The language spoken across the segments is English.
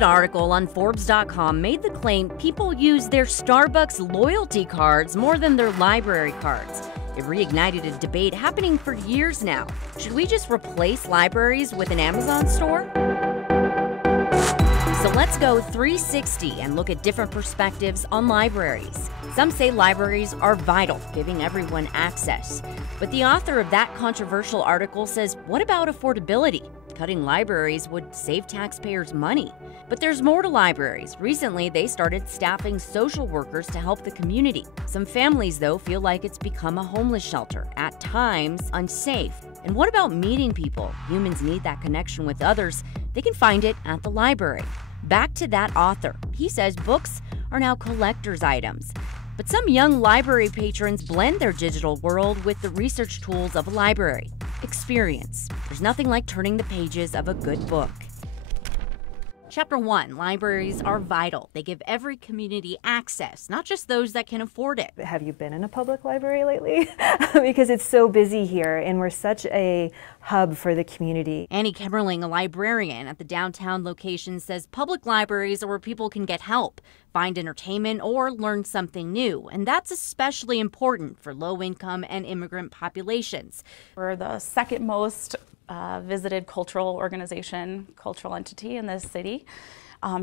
deleted article on Forbes.com made the claim people use their Starbucks loyalty cards more than their library cards. It reignited a debate happening for years now. Should we just replace libraries with an Amazon store? So let's go 360 and look at different perspectives on libraries. Some say libraries are vital, giving everyone access. But the author of that controversial article says, what about affordability? Cutting libraries would save taxpayers money. But there's more to libraries. Recently, they started staffing social workers to help the community. Some families, though, feel like it's become a homeless shelter, at times unsafe. And what about meeting people? Humans need that connection with others. They can find it at the library. Back to that author. He says books are now collector's items. But some young library patrons blend their digital world with the research tools of a library. Experience. There's nothing like turning the pages of a good book. Chapter 1. Libraries are vital. They give every community access, not just those that can afford it. Have you been in a public library lately? Because it's so busy here and we're such a hub for the community. Annie Kemmerling, a librarian at the downtown location, says public libraries are where people can get help, find entertainment, or learn something new. And that's especially important for low-income and immigrant populations. We're the second most visited cultural entity in this city,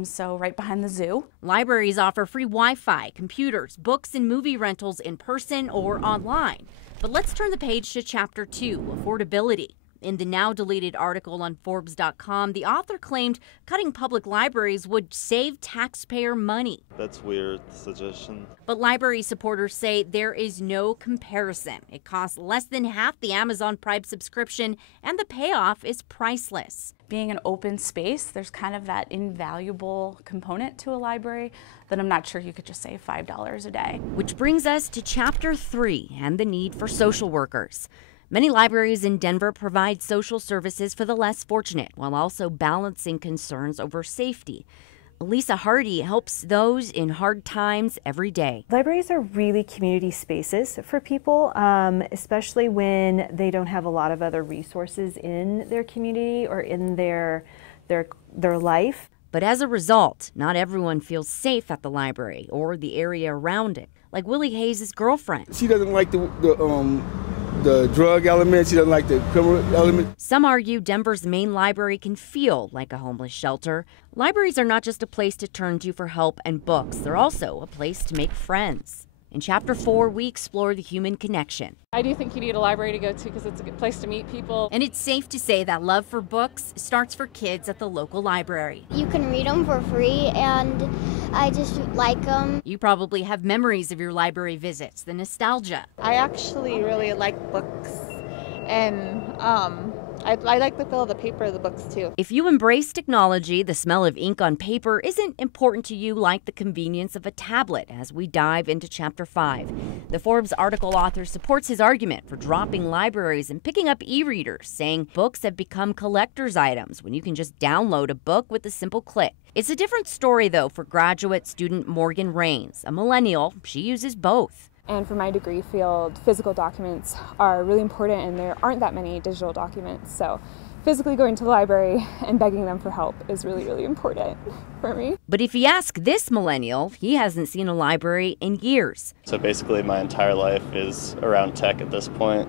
so right behind the zoo. Libraries offer free Wi-Fi, computers, books, and movie rentals in person or online. But let's turn the page to Chapter 2, affordability. In the now deleted article on Forbes.com, the author claimed cutting public libraries would save taxpayer money. That's weird suggestion. But library supporters say there is no comparison. It costs less than half the Amazon Prime subscription, and the payoff is priceless. Being an open space, there's kind of that invaluable component to a library that I'm not sure you could just save $5 a day. Which brings us to Chapter 3 and the need for social workers. Many libraries in Denver provide social services for the less fortunate while also balancing concerns over safety. Lisa Hardy helps those in hard times every day. Libraries are really community spaces for people, especially when they don't have a lot of other resources in their community or in their life. But as a result, not everyone feels safe at the library or the area around it, like Willie Hayes' girlfriend. She doesn't like the drug element, she doesn't like the criminal element. Some argue Denver's main library can feel like a homeless shelter. Libraries are not just a place to turn to for help and books, they're also a place to make friends. In Chapter 4, we explore the human connection. I do think you need a library to go to because it's a good place to meet people. And it's safe to say that love for books starts for kids at the local library. You can read them for free, and I just like them. You probably have memories of your library visits, the nostalgia. I actually really like books, and I like the feel of the paper of the books too. If you embrace technology, the smell of ink on paper isn't important to you like the convenience of a tablet as we dive into Chapter 5. The Forbes article author supports his argument for dropping libraries and picking up e-readers, saying books have become collector's items when you can just download a book with a simple click. It's a different story, though, for graduate student Morgan Rains, a millennial. She uses both. And for my degree field, physical documents are really important, and there aren't that many digital documents. So physically going to the library and begging them for help is really, really important for me. But if you ask this millennial, he hasn't seen a library in years. So basically my entire life is around tech at this point,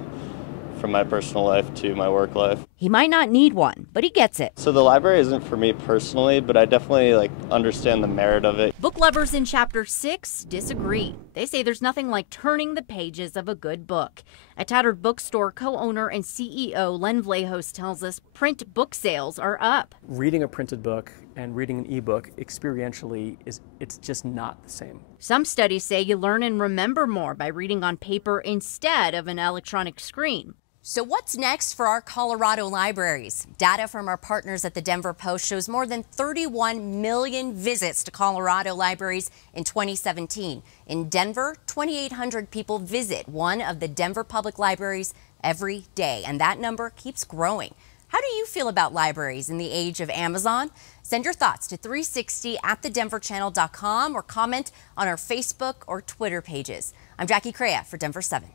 from my personal life to my work life. He might not need one, but he gets it. So the library isn't for me personally, but I definitely understand the merit of it. Book lovers in Chapter 6 disagree. They say there's nothing like turning the pages of a good book. A Tattered Bookstore co-owner and CEO Len Vlahos tells us print book sales are up. Reading a printed book and reading an ebook experientially it's just not the same. Some studies say you learn and remember more by reading on paper instead of an electronic screen. So what's next for our Colorado libraries? Data from our partners at the Denver Post shows more than 31 million visits to Colorado libraries in 2017. In Denver, 2,800 people visit one of the Denver public libraries every day, and that number keeps growing. How do you feel about libraries in the age of Amazon? Send your thoughts to 360@thedenverchannel.com or comment on our Facebook or Twitter pages. I'm Jackie Crea for Denver 7.